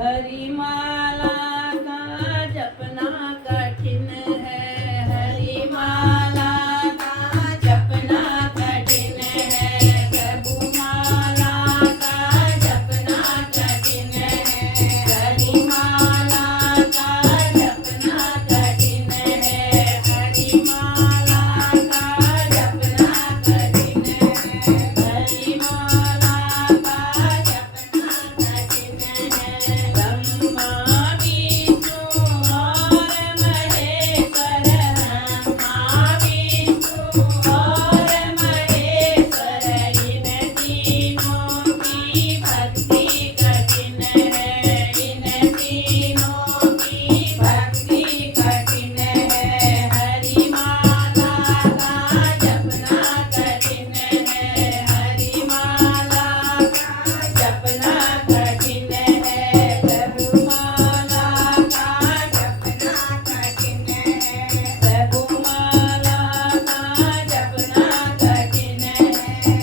हरिमाला का जपना कठिन है, हरिमाला का जपना कठिन है, प्रभु माला का जपना कठिन है, हरिमाला का जपना कठिन है, हरिमाला का जपना कठिन है, हरिमाला का जपना कठिन है। ब्रह्मा विष्णु और महेश्वर, ब्रह्मा विष्णु और महेश्वर, इन तीनों की भक्ति कठिन है, इन तीनों की भक्ति कठिन है। हरिमाला का जपना कठिन है, हरिमाला का जपना कठिन है, प्रभु माला का जपना कठिन है, प्रभु माला का जपना कठिन है।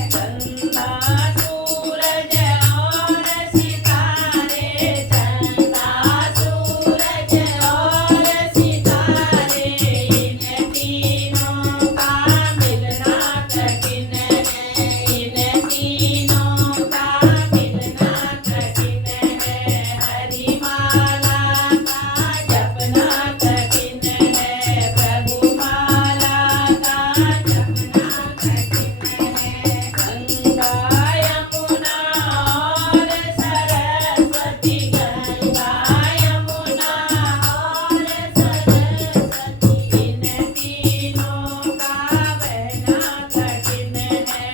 चंदा सूरज और सितारे, चंदा सूरज और सितारे, इन तीनों का मिलना कठिन है, इन तीनों का मिलना कठिन है। हरिमाला का जपना कठिन है, प्रभु माला का जपना कठिन है। गंगा यमुना और सरस्वती, गंगा यमुना और सरस्वती, इन तीनों का बहना कठिन है,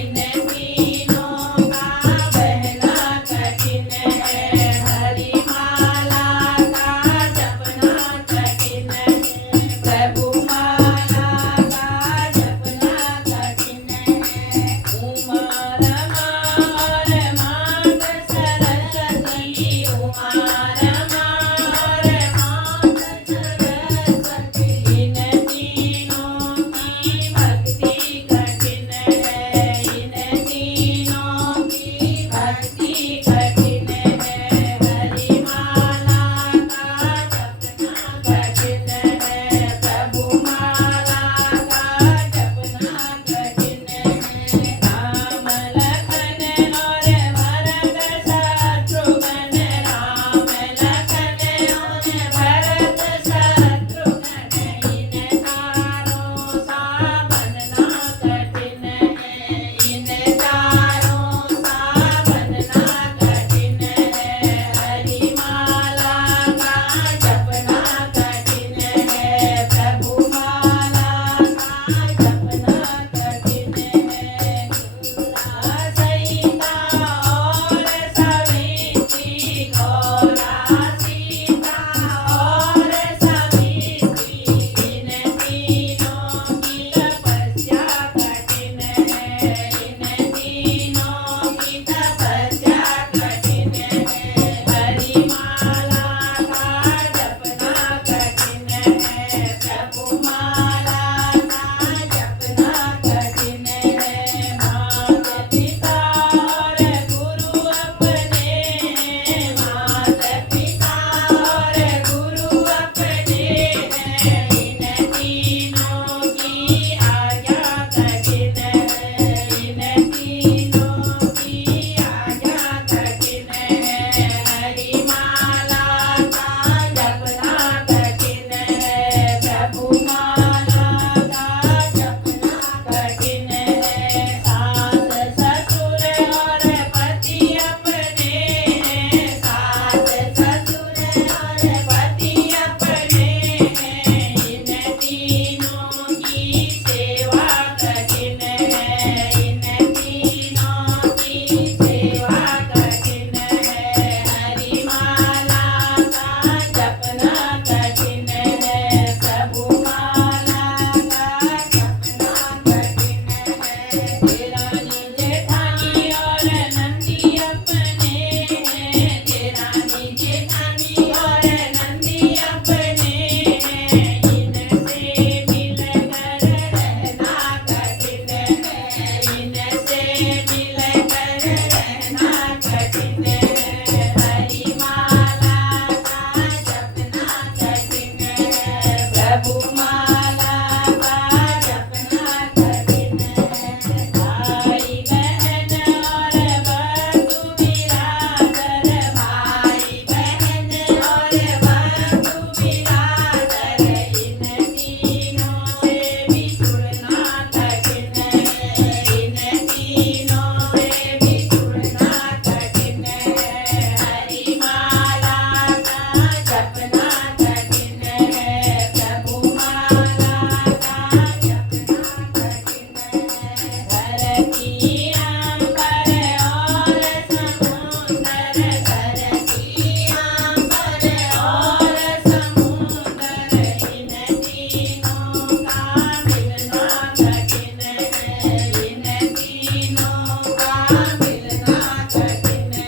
इन तीनों का बहना कठिन है। हरिमाला का जपना कठिन है, प्रभु माला का जपना कठिन है। उमा रमा और मात सरस्वती, उमा रमा और मात सरस्वती, इन तीनों की भक्ति कठिन है, इन तीनों की भक्ति